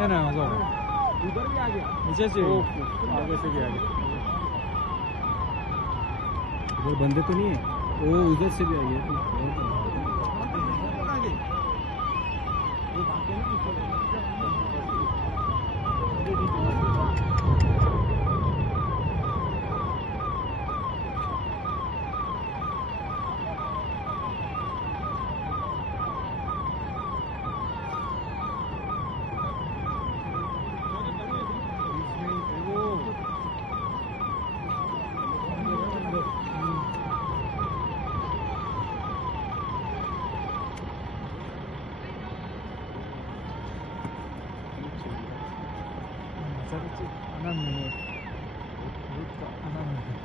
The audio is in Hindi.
है ना मजा उधर भी आ गया नीचे से आगे से भी आ गया इधर बंदे तो नहीं है वो उधर से भी आ गया अनन्य